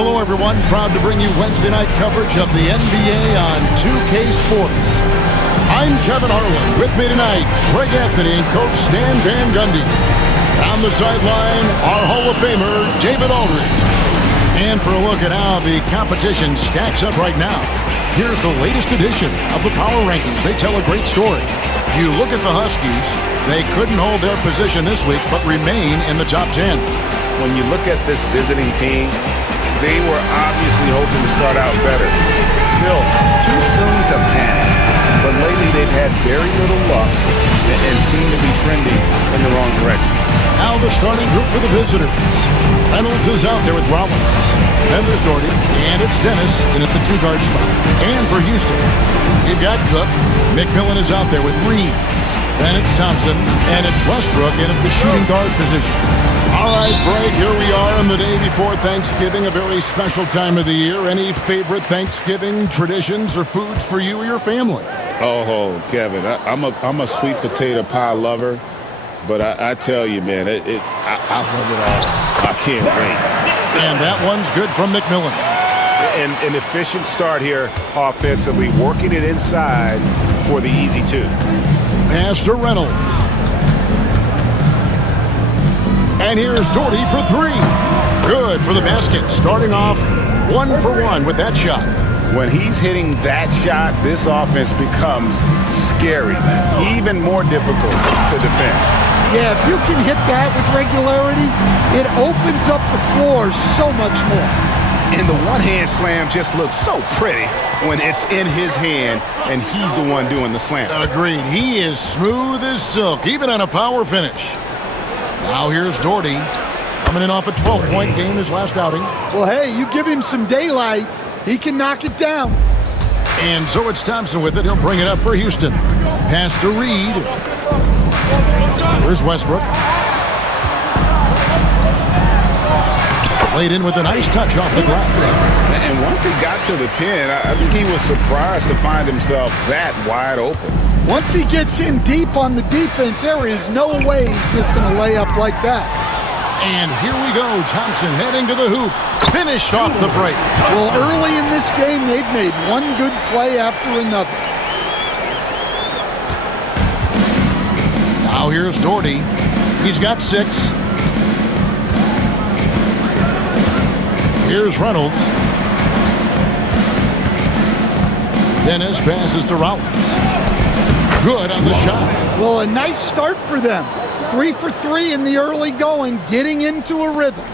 Hello, everyone. Proud to bring you Wednesday night coverage of the NBA on 2K Sports. I'm Kevin Harlan. With me tonight, Greg Anthony and Coach Stan Van Gundy. On the sideline, our Hall of Famer, David Aldridge. And for a look at how the competition stacks up right now, here's the latest edition of the Power Rankings. They tell a great story. You look at the Huskies, they couldn't hold their position this week, but remain in the top 10. When you look at this visiting team, they were obviously hoping to start out better. Still, too soon to panic. But lately they've had very little luck and seem to be trending in the wrong direction. Now the starting group for the visitors. Reynolds is out there with Rollins. Then there's Doherty, and it's Dennis in at the two-guard spot. And for Houston, you've got Cook. McMillan is out there with Reed. Then it's Thompson, and it's Westbrook in at the shooting guard position. All right, Greg, here we are on the day before Thanksgiving, a very special time of the year. Any favorite Thanksgiving traditions or foods for you or your family? Oh, Kevin, I'm a sweet potato pie lover, but I tell you, man, I love it all. I can't wait. And that one's good from McMillan. An efficient start here offensively, working it inside for the easy two. Pass to Reynolds. And here's Doherty for three. Good for the basket. Starting off 1-for-1 with that shot. When he's hitting that shot, this offense becomes scary, even more difficult to defend. Yeah, if you can hit that with regularity, it opens up the floor so much more. And the one-hand slam just looks so pretty when it's in his hand and he's the one doing the slam. Agreed. He is smooth as silk, even on a power finish. Now here's Doherty, coming in off a 12-point game his last outing. Well, hey, you give him some daylight, he can knock it down. And so it's Thompson with it. He'll bring it up for Houston. Pass to Reed. Here's Westbrook. Played in with a nice touch off the glass. And once he got to the pin, I think he was surprised to find himself that wide open. Once he gets in deep on the defense, there is no way he's missing a layup like that. And here we go. Thompson heading to the hoop. Finished off the break. Well, early in this game, they've made one good play after another. Now here's Doherty. He's got 6. Here's Reynolds. Dennis passes to Rollins. Good on the shot. Well, a nice start for them. 3 for 3 in the early going, getting into a rhythm.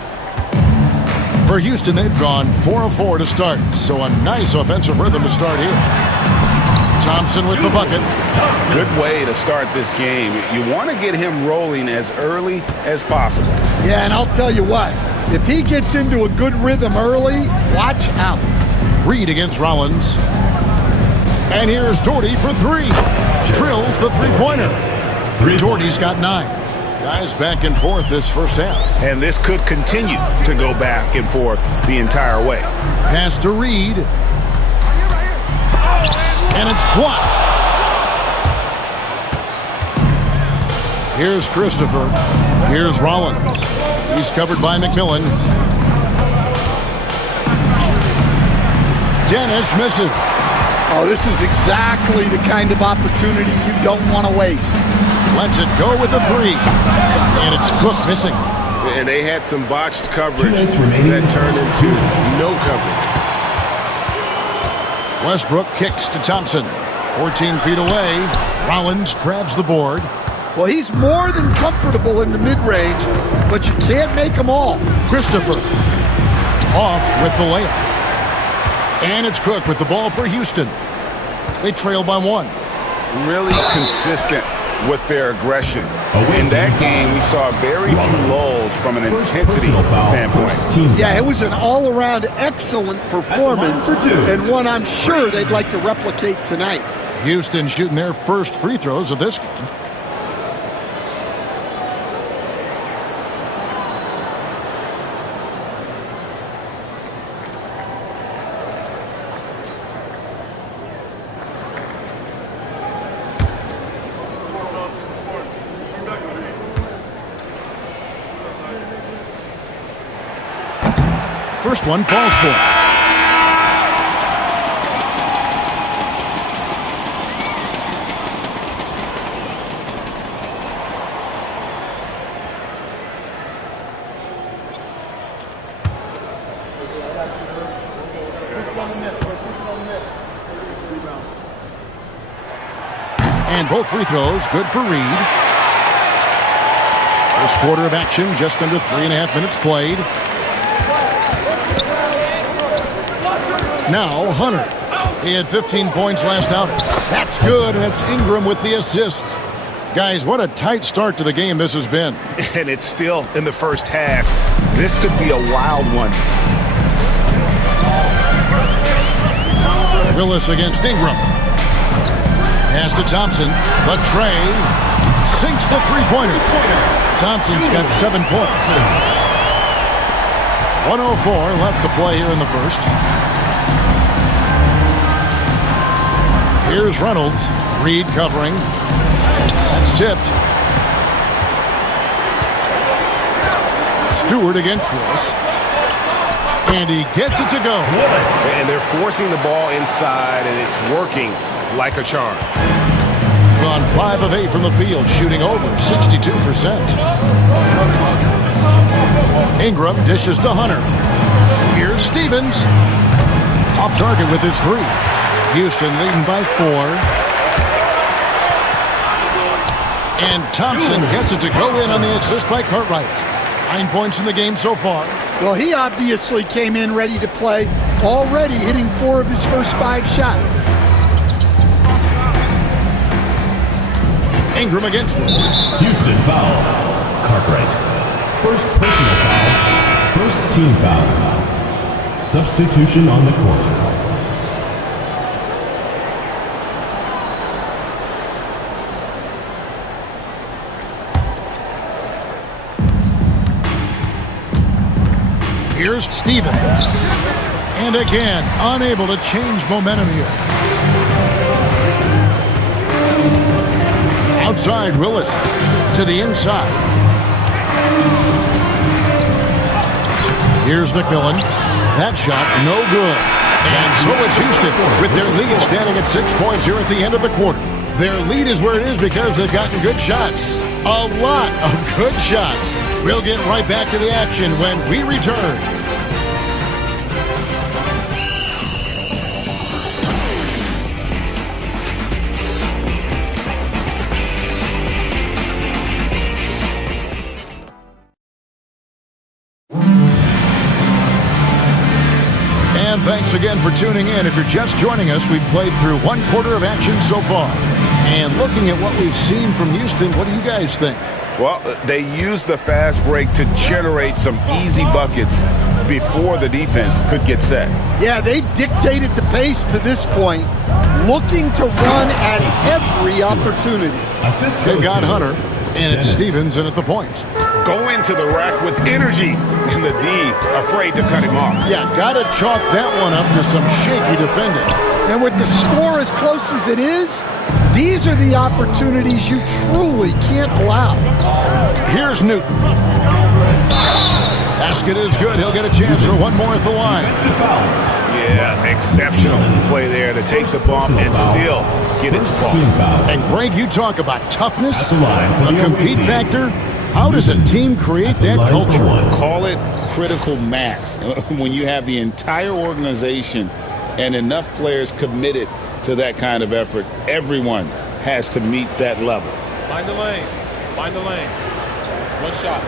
For Houston, they've gone 4 of 4 to start, so a nice offensive rhythm to start here. Thompson with the bucket. Good way to start this game. You want to get him rolling as early as possible. Yeah, and I'll tell you what, if he gets into a good rhythm early, watch out. Reed against Rollins. And here's Doherty for 3. Drills the three-pointer. Doherty's got 9. Guys back and forth this first half. And this could continue to go back and forth the entire way. Pass to Reed. And it's blocked. Here's Christopher. Here's Rollins. He's covered by McMillan. Dennis misses. Oh, this is exactly the kind of opportunity you don't want to waste. Lets it go with a 3. And it's Cook missing. And they had some botched coverage that turned into no coverage. Westbrook kicks to Thompson. 14 feet away. Rollins grabs the board. Well, he's more than comfortable in the mid-range, but you can't make them all. Christopher off with the layup. And it's Cook with the ball for Houston. They trail by 1. Really consistent with their aggression. In that game, we saw very few lulls from an intensity standpoint. Yeah, it was an all-around excellent performance, and one I'm sure they'd like to replicate tonight. Houston shooting their first free throws of this game. For First one falls for him. And both free throws good for Reed. First quarter of action, just under 3.5 minutes played. Now Hunter. He had 15 points last outing. That's good, and it's Ingram with the assist. Guys, what a tight start to the game this has been. And it's still in the first half. This could be a wild one. Willis against Ingram. Pass to Thompson. The tray. Sinks the three-pointer. Thompson's got 7 points. 1:04 left to play here in the first. Here's Reynolds. Reed covering. That's tipped. Stewart against Willis. And he gets it to go. And they're forcing the ball inside, and it's working like a charm. On 5 of 8 from the field, shooting over 62%. Ingram dishes to Hunter. Here's Stevens. Off target with his 3. Houston leading by 4. And Thompson gets it to go in on the assist by Cartwright. 9 points in the game so far. Well, he obviously came in ready to play, already hitting 4 of his first 5 shots. Ingram against Willis. Houston foul. Cartwright. First personal foul. First team foul. Substitution on the court. Here's Stevens. And again, unable to change momentum here. Outside Willis to the inside. Here's McMillan. That shot no good. And so it's Houston with their lead standing at 6 points here at the end of the quarter. Their lead is where it is because they've gotten good shots. A lot of good shots. We'll get right back to the action when we return. And thanks again for tuning in. If you're just joining us, we've played through 1 quarter of action so far. And looking at what we've seen from Houston, what do you guys think? Well, they used the fast break to generate some easy buckets before the defense could get set. Yeah, they've dictated the pace to this point, looking to run at every opportunity. They've got Hunter, and it's Stevens in at the point. Go into the rack with energy, and the D afraid to cut him off. Yeah, gotta chalk that one up to some shaky defending. And with the score as close as it is, these are the opportunities you truly can't allow. Here's Newton. Basket is good. He'll get a chance for one more at the line. Yeah, exceptional play there to take the bump and still get it to fall. And Greg, you talk about toughness, a compete factor. How does a team create that culture? Call it critical mass. When you have the entire organization and enough players committed to that kind of effort, everyone has to meet that level. Find the lanes. Find the lanes. One shot.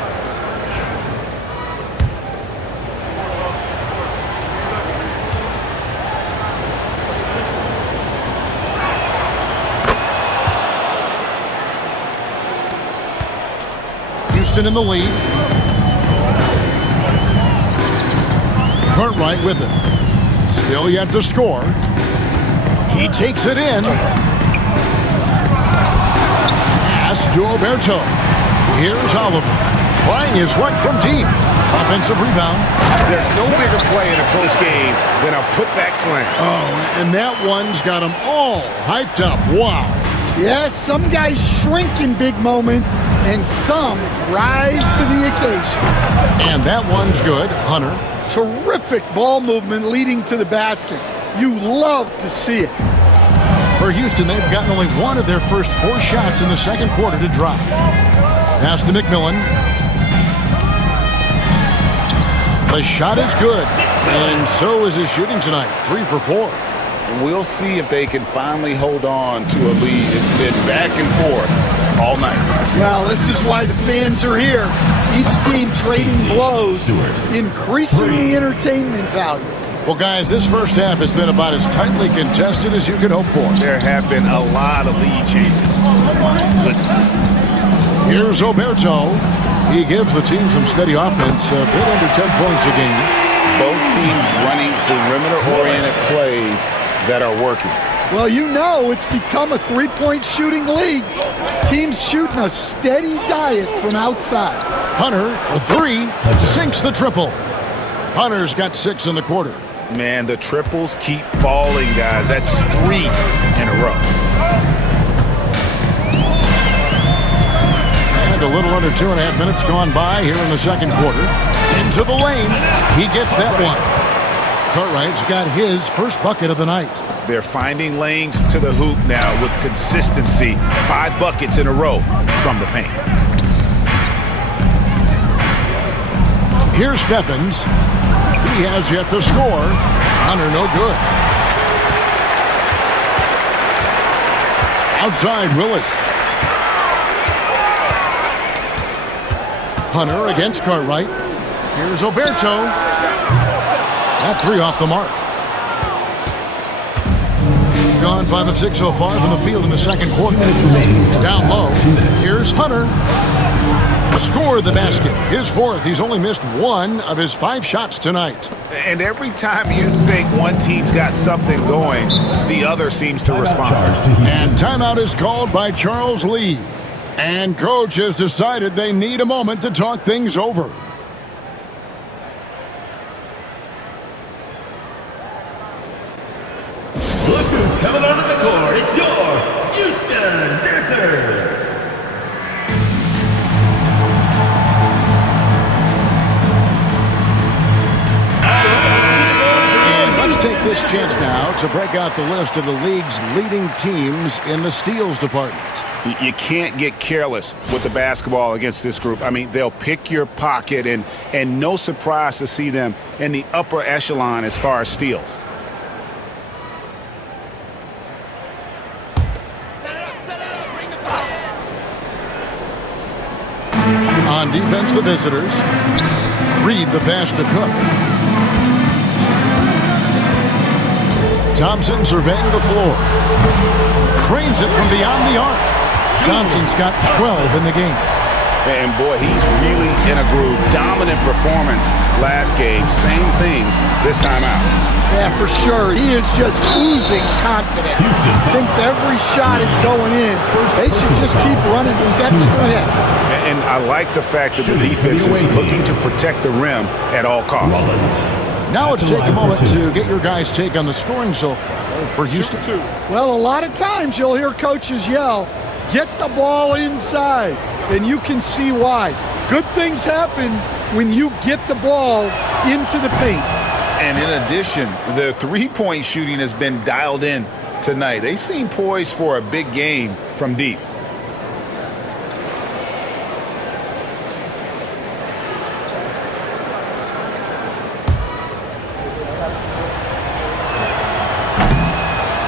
Houston in the lead. Cartwright with it. Still yet to score. He takes it in. Pass to Alberto. Here's Oliver. Trying his luck from deep. Offensive rebound. There's no bigger play in a close game than a putback slam. Oh, and that one's got them all hyped up. Wow. Yes, some guys shrink in big moments, and some rise to the occasion. And that one's good. Hunter Terrific ball movement leading to the basket. You love to see it. For Houston, they've gotten only one of their first 4 shots in the second quarter to drop. Pass to McMillan. The shot is good, and so is his shooting tonight, 3 for 4. We'll see if they can finally hold on to a lead. It's been back and forth all night. Well, this is why the fans are here. Each team trading blows, increasing the entertainment value. Well, guys, this first half has been about as tightly contested as you could hope for. There have been a lot of lead changes. Here's Oberto. He gives the team some steady offense, a bit under 10 points a game. Both teams running perimeter-oriented plays that are working. Well, you know it's become a three-point shooting league. Teams shooting a steady diet from outside. Hunter for 3, sinks the triple. Hunter's got 6 in the quarter. Man, the triples keep falling, guys. That's 3 in a row. And a little under 2.5 minutes gone by here in the second quarter. Into the lane. He gets that one. Cartwright's got his first bucket of the night. They're finding lanes to the hoop now with consistency. 5 buckets in a row from the paint. Here's Steffens. He has yet to score. Hunter no good. Outside Willis. Hunter against Cartwright. Here's Oberto. That 3 off the mark. Gone 5 of 6 so far from the field in the second quarter. Down low. Here's Hunter. Score the basket. His 4th. He's only missed 1 of his 5 shots tonight. And every time you think one team's got something going, the other seems to respond. And timeout is called by Charles Lee. And coach has decided they need a moment to talk things over. Look who's coming onto the court. It's your Houston Dancers. Take this chance now to break out the list of the league's leading teams in the steals department. You can't get careless with the basketball against this group. I mean, they'll pick your pocket, and no surprise to see them in the upper echelon as far as steals. On defense, the visitors. Reed the pass to Cook. Thompson surveying the floor. Cranes it from beyond the arc. Thompson's got 12 in the game. And boy, he's really in a groove. Dominant performance last game. Same thing this time out. Yeah, for sure. He is just oozing confidence. Thinks every shot is going in. They should just keep running sets for him. And I like the fact that the defense is looking to protect the rim at all costs. Now let's take a moment to get your guys' take on the scoring so far for Houston. Well, a lot of times you'll hear coaches yell, "Get the ball inside," and you can see why. Good things happen when you get the ball into the paint. And in addition, the three-point shooting has been dialed in tonight. They seem poised for a big game from deep.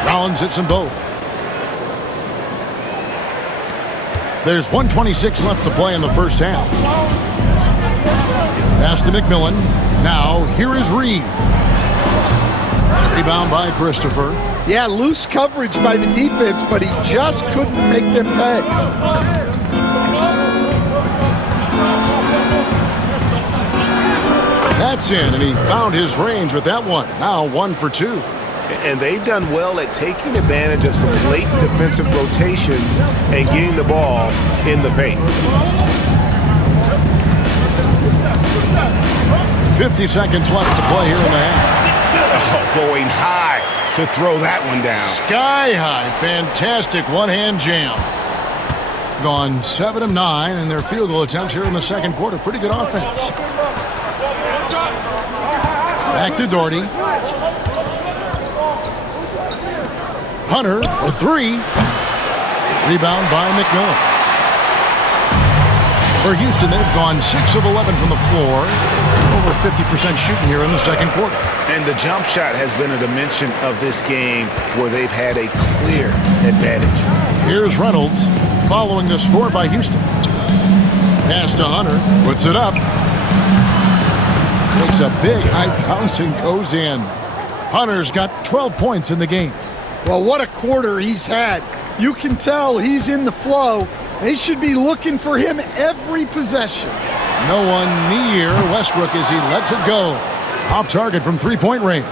Rollins hits them both. There's 1:26 left to play in the first half. Pass to McMillan. Now, here is Reed. Rebound by Christopher. Yeah, loose coverage by the defense, but he just couldn't make them pay. That's in, and he found his range with that one. Now 1 for 2. And they've done well at taking advantage of some late defensive rotations and getting the ball in the paint. 50 seconds left to play here in the half. Oh, going high to throw that one down. Sky high. Fantastic one-hand jam. Gone 7 of 9 in their field goal attempts here in the second quarter. Pretty good offense. Back to Doherty. Hunter for three. Rebound by McMillan. For Houston, they've gone 6 of 11 from the floor. Over 50% shooting here in the second quarter. And the jump shot has been a dimension of this game where they've had a clear advantage. Here's Reynolds following the score by Houston. Pass to Hunter. Puts it up. Takes a big high bounce and goes in. Hunter's got 12 points in the game. Well, what a quarter he's had. You can tell he's in the flow. They should be looking for him every possession. No one near Westbrook as he lets it go. Off target from three-point range.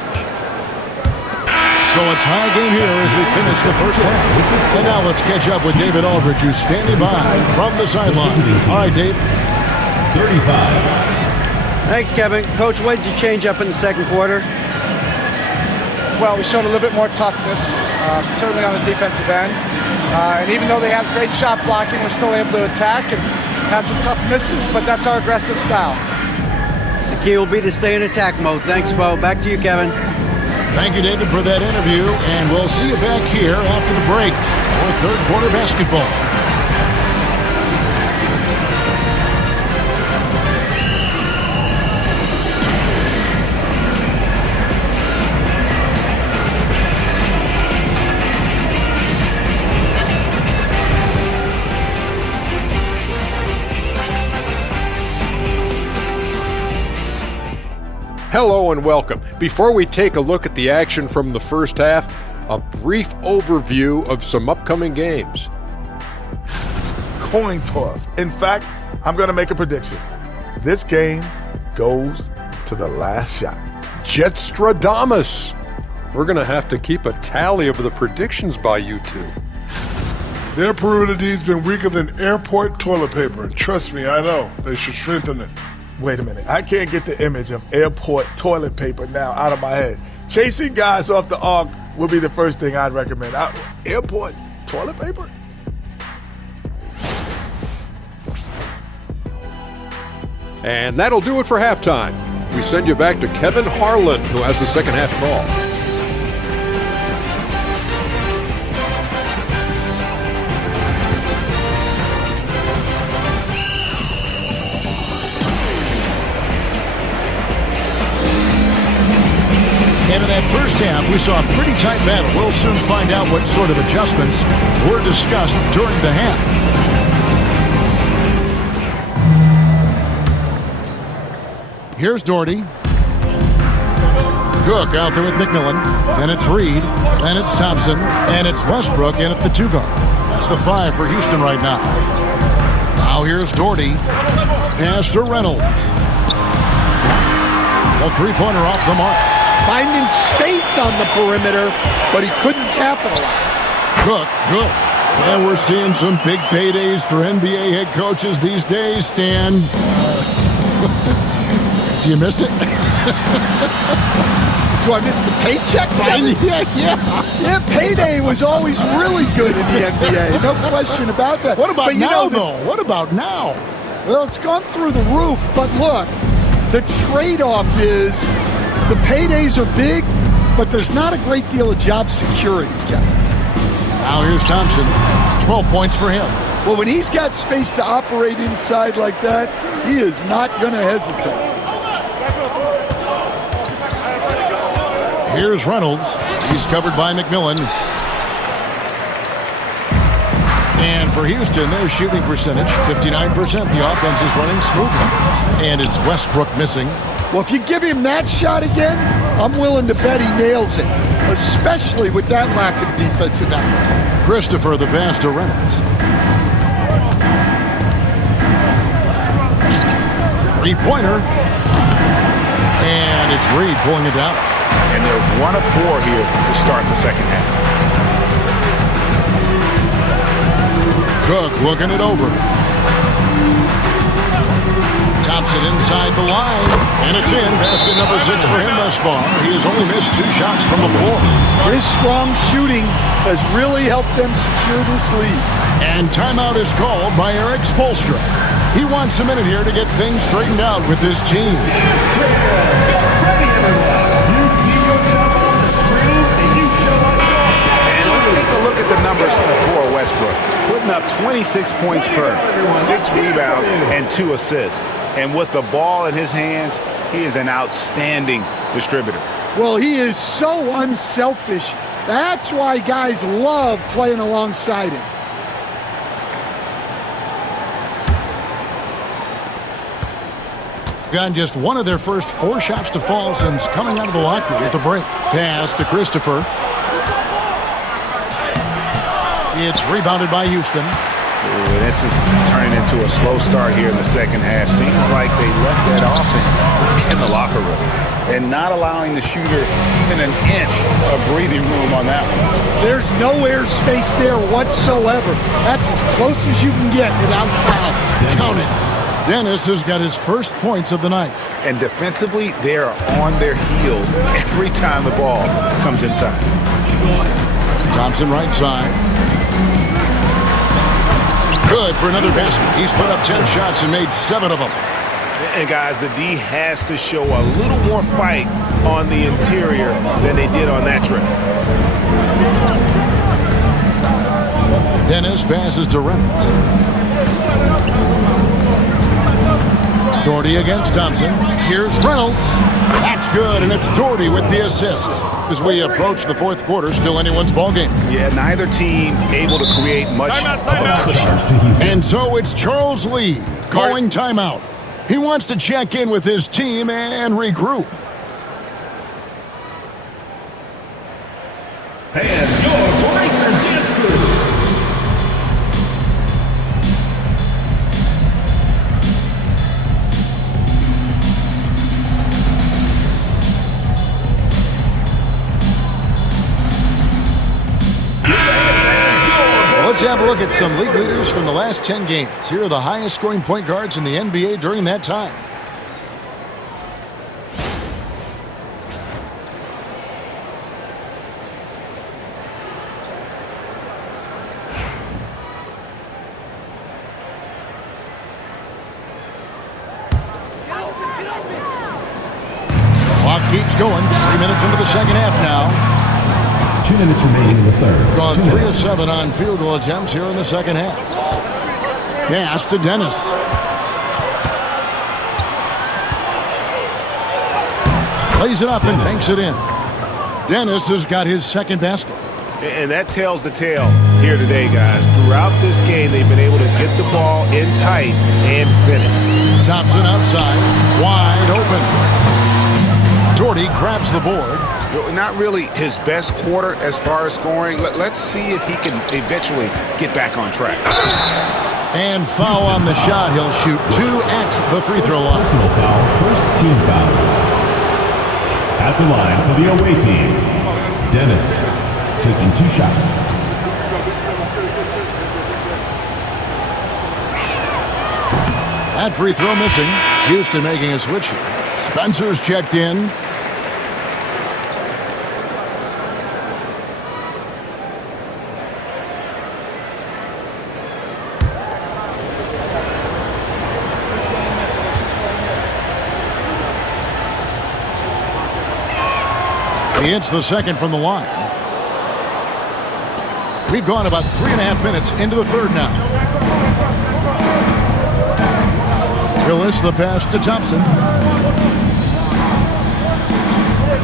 So a tie game here as we finish the first half. And now let's catch up with David Aldridge, who's standing by from the sideline. All right, Dave. 35. Thanks, Kevin. Coach, what did you change up in the second quarter? Well, we showed a little bit more toughness, certainly on the defensive end. And even though they have great shot blocking, we're still able to attack and have some tough misses, but that's our aggressive style. The key will be to stay in attack mode. Thanks, Bo. Back to you, Kevin. Thank you, David, for that interview, and we'll see you back here after the break for third quarter basketball. Hello and welcome. Before we take a look at the action from the first half, a brief overview of some upcoming games. Coin toss. In fact, I'm going to make a prediction. This game goes to the last shot. Jetstradamus. We're going to have to keep a tally of the predictions by you two. Their perimeter D's been weaker than airport toilet paper. And trust me, I know. They should strengthen it. Wait a minute. I can't get the image of airport toilet paper now out of my head. Chasing guys off the arc would be the first thing I'd recommend. Airport toilet paper? And that'll do it for halftime. We send you back to Kevin Harlan, who has the second half call. And in that first half, we saw a pretty tight battle. We'll soon find out what sort of adjustments were discussed during the half. Here's Doherty. Cook out there with McMillan. And it's Reed. And it's Thompson. And it's Westbrook in at the 2 guard. That's the 5 for Houston right now. Now here's Doherty. Pass to Reynolds. A three-pointer off the mark. Finding space on the perimeter, but he couldn't capitalize. Cook, good. And we're seeing some big paydays for NBA head coaches these days, Stan. Do you miss it? Do I miss the paychecks? Yeah. Payday was always really good in the NBA. No question about that. What about now, though? What about now? Well, it's gone through the roof, but look, the trade-off is the paydays are big, but there's not a great deal of job security, Kevin. Now here's Thompson. 12 points for him. Well, when he's got space to operate inside like that, he is not going to hesitate. Here's Reynolds. He's covered by McMillan. And for Houston, their shooting percentage, 59%. The offense is running smoothly. And it's Westbrook missing. Well, if you give him that shot again, I'm willing to bet he nails it, especially with that lack of defensive effort. Christopher the pass to Reynolds. Three-pointer. And it's Reed pulling it down. And they're 1 of 4 here to start the second half. Cook looking it over. Thompson inside the line, and it's in. Basket number 6 for him thus far. He has only missed 2 shots from the floor. His strong shooting has really helped them secure this lead. And timeout is called by Eric Spoelstra. He wants a minute here to get things straightened out with his team. And let's take a look at the numbers for Westbrook. Putting up 26 points per, 6 rebounds, and 2 assists. And with the ball in his hands, he is an outstanding distributor. Well, he is so unselfish. That's why guys love playing alongside him. Gotten just one of their first 4 shots to fall since coming out of the locker room at the break. Pass to Christopher. It's rebounded by Houston. Ooh, this is turning into a slow start here in the second half. Seems like they left that offense in the locker room and not allowing the shooter even an inch of breathing room on that one. There's no airspace there whatsoever. That's as close as you can get without foul. Count it. Dennis has got his first points of the night. And defensively, they are on their heels every time the ball comes inside. Thompson right side. Good for another basket. He's put up 10 shots and made 7 of them. And guys, the D has to show a little more fight on the interior than they did on that trip. Dennis passes to Reynolds. Doherty against Thompson. Here's Reynolds. That's good, and it's Doherty with the assist. As we approach the fourth quarter, still anyone's ballgame. Yeah, neither team able to create much of a cushion. And so it's Charles Lee calling timeout. He wants to check in with his team and regroup. And your breaker dance crew. Let's have a look at some league leaders from the last 10 games. Here are the highest scoring point guards in the NBA during that time. Clock keeps going. 3 minutes into the second half now. 2 minutes remaining in the third. Gone 3 of 7 on field goal attempts here in the second half. Pass to Dennis. Lays it up and banks it in. Dennis has got his second basket. And that tells the tale here today, guys. Throughout this game, they've been able to get the ball in tight and finish. Thompson outside, wide open. Doherty grabs the board. Not really his best quarter as far as scoring. Let's see if he can eventually get back on track. And foul on the shot. He'll shoot 2 at the free throw line. Personal foul, first team foul. At the line for the away team, Dennis taking 2 shots. That free throw missing. Houston making a switch here. Spencer's checked in. He hits the second from the line. We've gone about 3.5 minutes into the third now. Willis the pass to Thompson.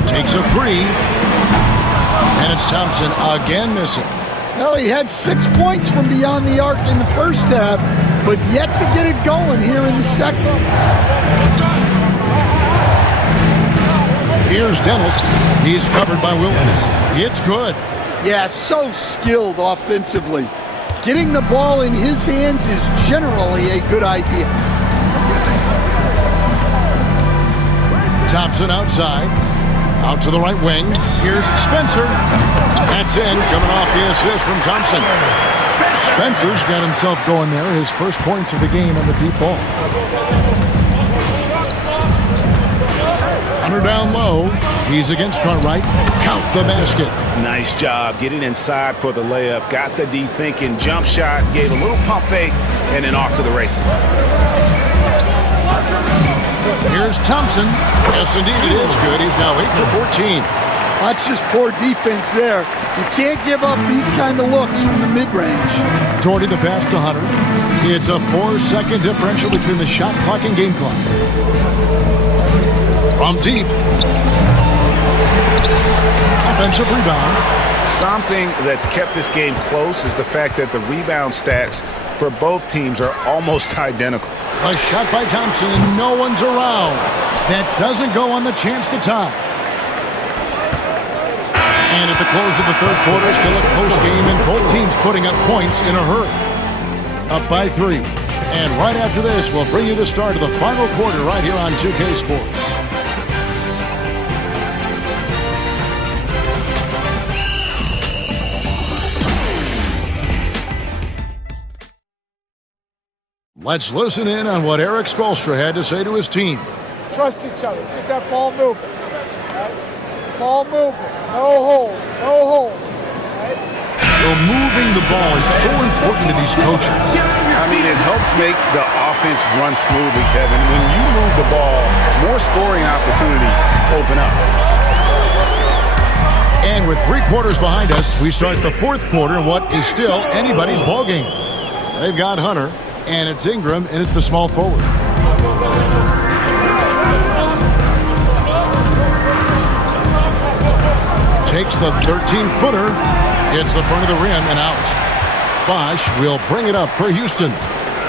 Takes a 3. And it's Thompson again missing. Well, he had 6 points from beyond the arc in the first half, but yet to get it going here in the second. Here's Dennis. He's covered by Willis. It's good. Yeah, so skilled offensively. Getting the ball in his hands is generally a good idea. Thompson outside. Out to the right wing. Here's Spencer. That's in. Coming off the assist from Thompson. Spencer's got himself going there. His first points of the game on the deep ball. Hunter down low. He's against Cartwright. Count the basket. Nice job getting inside for the layup. Got the D thinking. Jump shot. Gave a little pump fake. And then off to the races. Here's Thompson. Yes, indeed, it is good. He's now 8 for 14. That's just poor defense there. You can't give up these kind of looks from the mid-range. Doherty the pass to Hunter. It's a 4-second differential between the shot clock and game clock. From deep. Offensive rebound. Something that's kept this game close is the fact that the rebound stats for both teams are almost identical. A shot by Thompson, and no one's around. That doesn't go on the chance to tie. And at the close of the third quarter, still a close game, and both teams putting up points in a hurry. Up by 3. And right after this, we'll bring you the start of the final quarter right here on 2K Sports. Let's listen in on what Eric Spoelstra had to say to his team. Trust each other. Let's get that ball moving. Right? Ball moving. No holds. No holds. Right? So moving the ball is so important to these coaches. I mean, it helps make the offense run smoothly, Kevin. When you move the ball, more scoring opportunities open up. And with 3 quarters behind us, we start the fourth quarter in what is still anybody's ball game. They've got Hunter, and it's Ingram in at the small forward. Takes the 13-footer. Hits the front of the rim and out. Bosch will bring it up for Houston.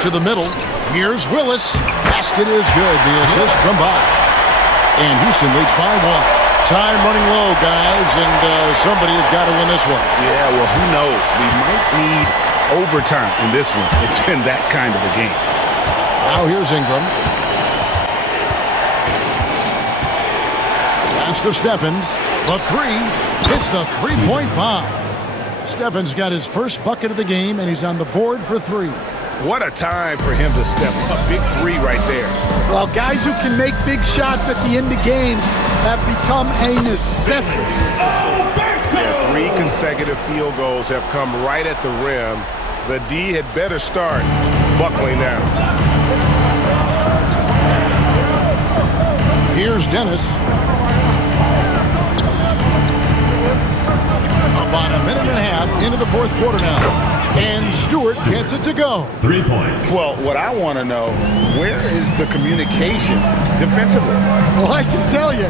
To the middle. Here's Willis. Basket is good. The assist from Bosch. And Houston leads by 1. Time running low, guys, and somebody has got to win this one. Yeah, well, who knows? We might need overtime in this one. It's been that kind of a game. Now here's Ingram. Pass to Steffens. The 3 hits the three-point bomb. Steffens got his first bucket of the game, and he's on the board for 3. What a time for him to step up. Big 3 right there. Well, guys who can make big shots at the end of games have become a necessity. Yeah, 3 consecutive field goals have come right at the rim. The D had better start buckling down. Here's Dennis. About a minute and a half into the fourth quarter now. And Stewart gets it to go. 3 points. Well, what I want to know, where is the communication defensively? Well, I can tell you,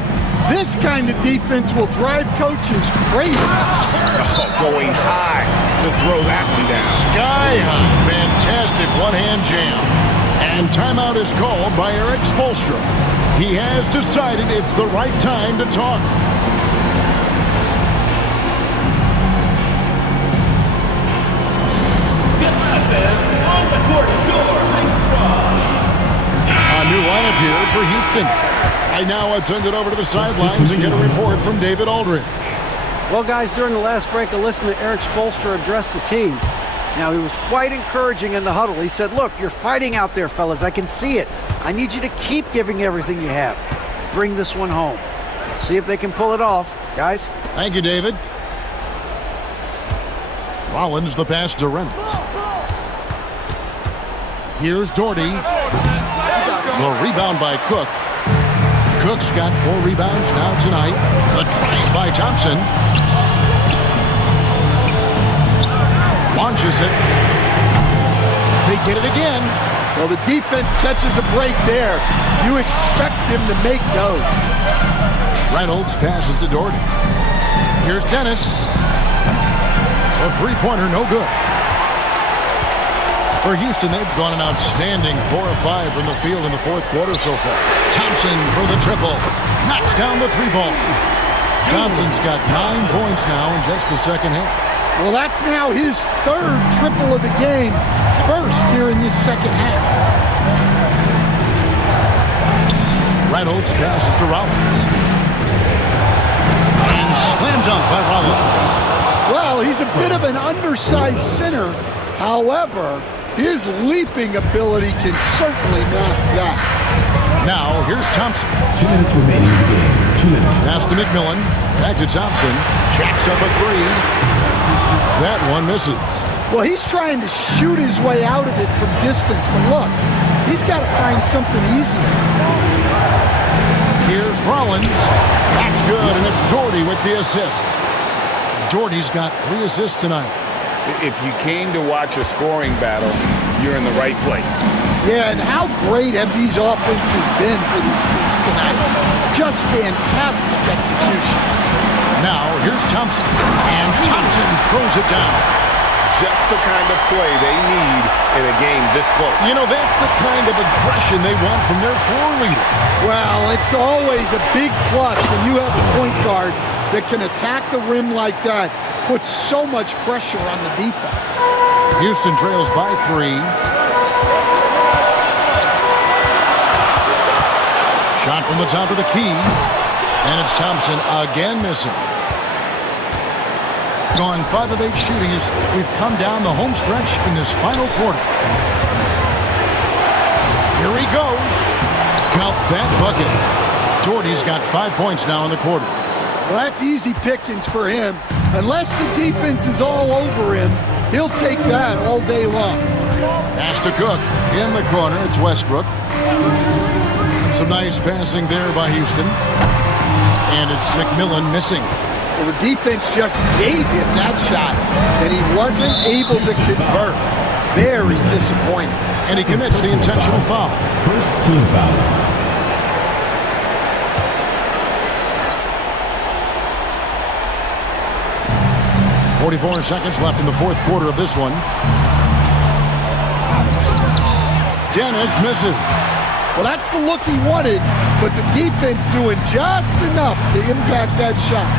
this kind of defense will drive coaches crazy. Oh, going high to throw that one down. Sky high. Fantastic one-hand jam. And timeout is called by Eric Spoelstra. He has decided it's the right time to talk. A new lineup here for Houston. And now let's send it over to the sidelines and get a report from David Aldridge. Well, guys, during the last break, I listened to Eric Spoelstra address the team. Now, he was quite encouraging in the huddle. He said, look, you're fighting out there, fellas. I can see it. I need you to keep giving everything you have. Bring this one home. See if they can pull it off. Guys? Thank you, David. Rollins the pass to Reynolds. Here's Doherty. The rebound by Cook. Cook's got 4 rebounds now tonight. The drive by Thompson. Launches it. They get it again. Well, the defense catches a break there. You expect him to make those. Reynolds passes to Doherty. Here's Dennis. The three-pointer, no good. For Houston, they've gone an outstanding 4 of 5 from the field in the fourth quarter so far. Thompson for the triple. Knocks down the 3-ball. Thompson's got 9 points now in just the second half. Well, that's now his 3rd triple of the game. First here in this second half. Reynolds passes to Rollins. And slam dunk by Rollins. Well, he's a bit of an undersized center. However, his leaping ability can certainly mask that. Now, here's Thompson. 2 minutes remaining in the game. 2 minutes. Pass to McMillan. Back to Thompson. Jacks up a 3. That one misses. Well, he's trying to shoot his way out of it from distance. But look, he's got to find something easier. Here's Rollins. That's good, and it's Doherty with the assist. Doherty's got 3 assists tonight. If you came to watch a scoring battle, you're in the right place. Yeah, and how great have these offenses been for these teams tonight? Just fantastic execution. Now, here's Thompson. And Thompson throws it down. Just the kind of play they need in a game this close. You know, that's the kind of aggression they want from their floor leader. Well, it's always a big plus when you have a point guard that can attack the rim like that. Puts so much pressure on the defense. Houston trails by 3. Shot from the top of the key. And it's Thompson again missing. Gone 5 of 8 shooting as we've come down the home stretch in this final quarter. Here he goes. Count that bucket. Doherty's got 5 points now in the quarter. Well, that's easy pickings for him. Unless the defense is all over him, he'll take that all day long. Pass to Cook. In the corner, it's Westbrook. Some nice passing there by Houston. And it's McMillan missing. Well, the defense just gave him that shot, and he wasn't able to convert. Very disappointing. And he commits the intentional foul. First team foul. 44 seconds left in the fourth quarter of this one. Dennis misses. Well, that's the look he wanted, but the defense doing just enough to impact that shot.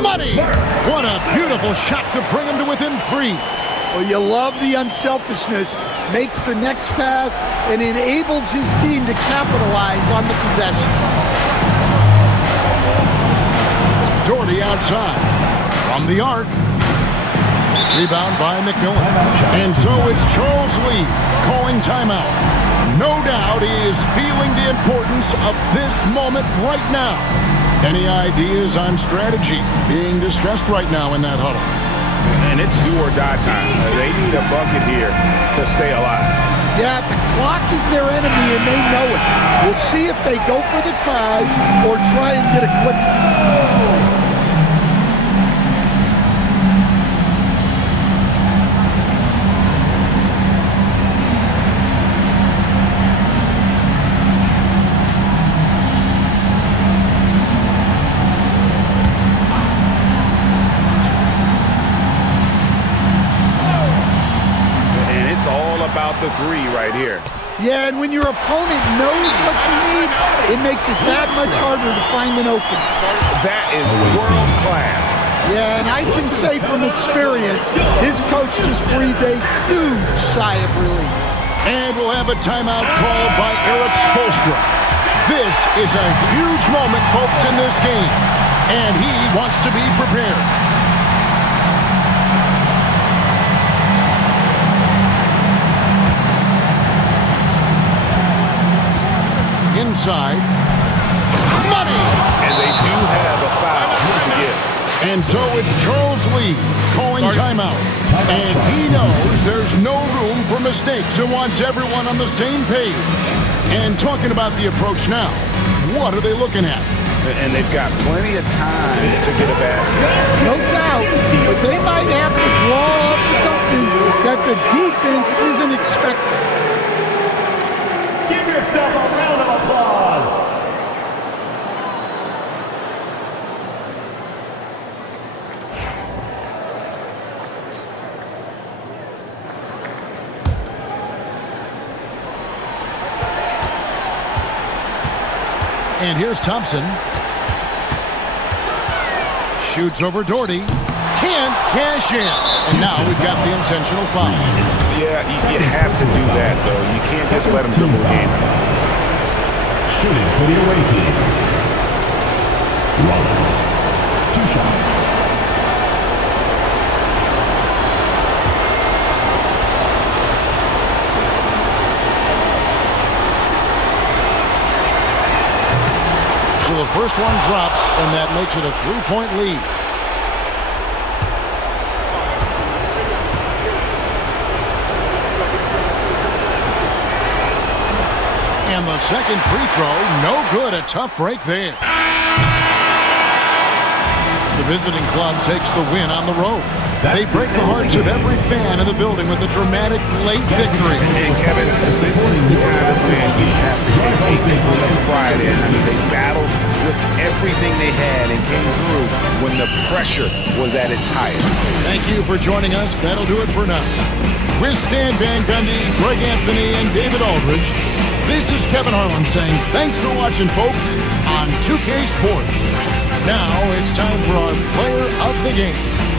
Money! What a beautiful shot to bring him to within 3. Well, you love the unselfishness. Makes the next pass and enables his team to capitalize on the possession. Doherty outside. From the arc. Rebound by McMillan. And so it's Charles Lee calling timeout. No doubt he is feeling the importance of this moment right now. Any ideas on strategy being discussed right now in that huddle? And it's do or die time. They need a bucket here to stay alive. Yeah, the clock is their enemy and they know it. We'll see if they go for the tie or try and get a quick. About the 3 right here. Yeah, and when your opponent knows what you need, it makes it that much harder to find an opening. That is world class. Yeah, and I can say from experience, his coach just breathed a huge sigh of relief. And we'll have a timeout called by Eric Spoelstra. This is a huge moment, folks, in this game, and he wants to be prepared. Inside. Money! And they do have a foul to give. And so it's Charles Lee calling timeout. And he knows there's no room for mistakes and wants everyone on the same page. And talking about the approach now, what are they looking at? And they've got plenty of time to get a basket. No doubt, but they might have to draw up something that the defense isn't expecting. Give yourself a round of applause. And here's Thompson. Shoots over Doherty. Can't cash in. And now we've got the intentional foul. Yeah, you have to do that, though. You can't just let him dribble the game. Shooting for the away team. Rollins. 2 shots. So the first one drops, and that makes it a 3-point lead. And the second free throw. No good. A tough break there. The visiting club takes the win on the road. They break the hearts of every fan in the building with a dramatic late victory. And Kevin, this is the kind of win you have to take a ton of pride in. I mean, they battled with everything they had and came through when the pressure was at its highest. Thank you for joining us. That'll do it for now. With Stan Van Gundy, Greg Anthony, and David Aldridge, this is Kevin Harlan saying thanks for watching, folks, on 2K Sports. Now it's time for our player of the game.